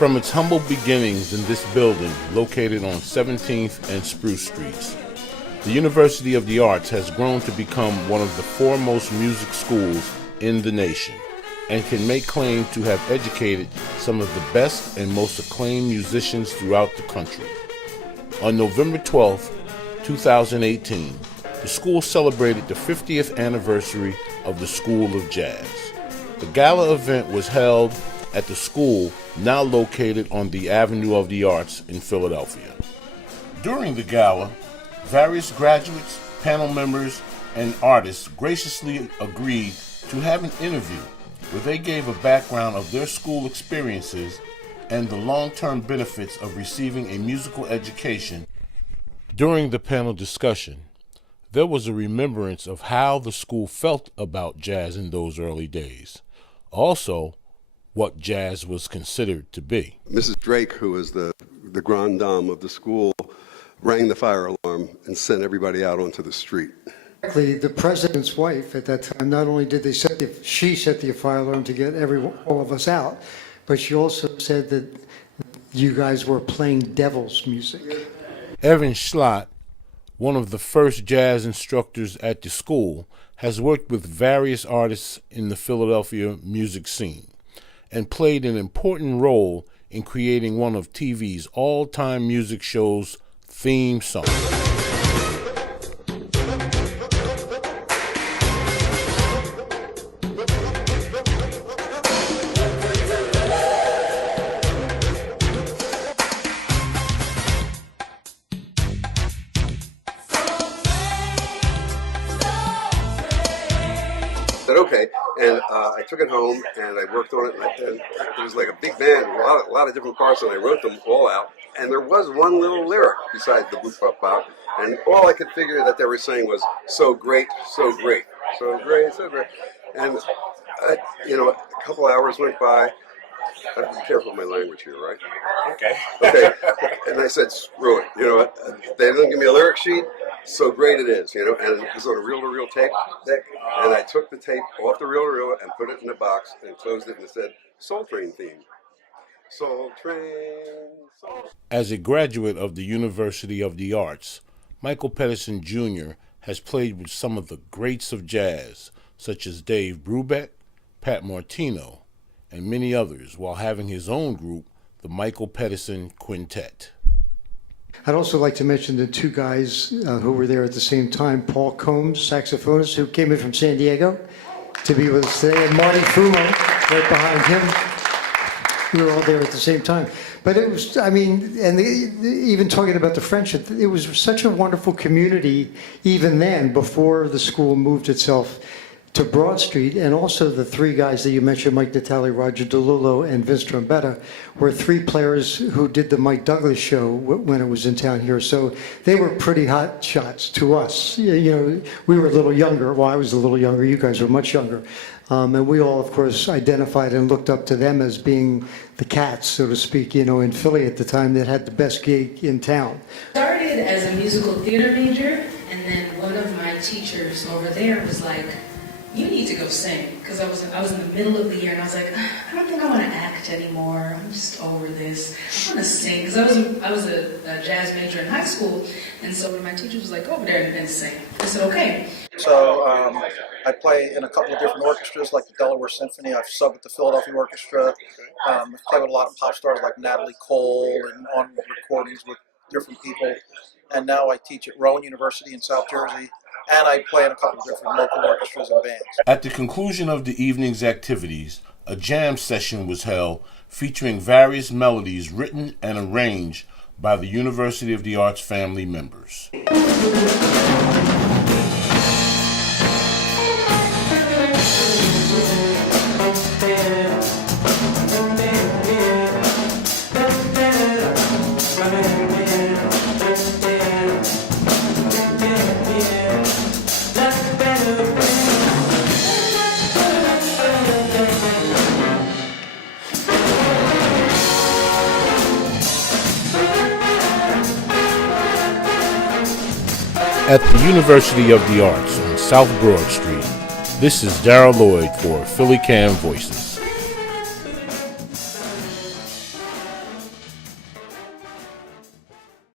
From its humble beginnings in this building, located on 17th and Spruce Streets, the University of the Arts has grown to become one of the foremost music schools in the nation and can make claim to have educated some of the best and most acclaimed musicians throughout the country. On November 12, 2018, the school celebrated the 50th anniversary of the School of Jazz. The gala event was held at the school, now located on the Avenue of the Arts in Philadelphia. During the gala, various graduates, panel members, and artists graciously agreed to have an interview where they gave a background of their school experiences and the long-term benefits of receiving a musical education. During the panel discussion, there was a remembrance of how the school felt about jazz in those early days. Also, what jazz was considered to be. Mrs. Drake, who was the grande dame of the school, rang the fire alarm and sent everybody out onto the street. The president's wife at that time, not only did she set the fire alarm to get all of us out, but she also said that you guys were playing devil's music. Evan Schlott, one of the first jazz instructors at the school, has worked with various artists in the Philadelphia music scene and played an important role in creating one of TV's all-time music shows' theme songs. Okay, and I took it home and I worked on it, and it was like a big band, a lot of different parts, and I wrote them all out. And there was one little lyric besides the boop bop bop, and all I could figure that they were saying was "so great, so great, so great, so great." And a couple hours went by. I have to be careful with my language here, right? Okay. And I said, screw it. You know what? They didn't give me a lyric sheet. So great it is, and it was on a reel-to-reel tape deck, and I took the tape off the reel-to-reel and put it in a box and closed it and it said, Soul Train theme. Soul Train, Soul. As a graduate of the University of the Arts, Michael Pedersen Jr. has played with some of the greats of jazz, such as Dave Brubeck, Pat Martino, and many others, while having his own group, the Michael Pedersen Quintet. I'd also like to mention the two guys who were there at the same time, Paul Combs, saxophonist, who came in from San Diego to be with us today, and Marty Fumo, right behind him. We were all there at the same time. But it was, even talking about the friendship, it was such a wonderful community even then, before the school moved itself to Broad Street. And also the three guys that you mentioned, Mike Natale, Roger DeLulo, and Vince Trombetta, were three players who did the Mike Douglas show when it was in town here. So they were pretty hot shots to us. We were a little younger. Well, I was a little younger. You guys were much younger. And we all, of course, identified and looked up to them as being the cats, so to speak, in Philly at the time that had the best gig in town. Started as a musical theater major, and then one of my teachers over there was like, you need to go sing, because I was in the middle of the year, and I was like, I don't think I want to act anymore. I'm just over this. I want to sing, because I was a jazz major in high school, and so when my teacher was like, go over there and sing, I said, okay. So I play in a couple of different orchestras, like the Delaware Symphony. I've subbed with the Philadelphia Orchestra. I've played with a lot of pop stars like Natalie Cole, and on recordings with different people. And now I teach at Rowan University in South Jersey. And I play in a couple of different local orchestras and bands. At the conclusion of the evening's activities, a jam session was held featuring various melodies written and arranged by the University of the Arts family members. At the University of the Arts on South Broad Street, this is Daryl Lloyd for PhillyCAM Voices.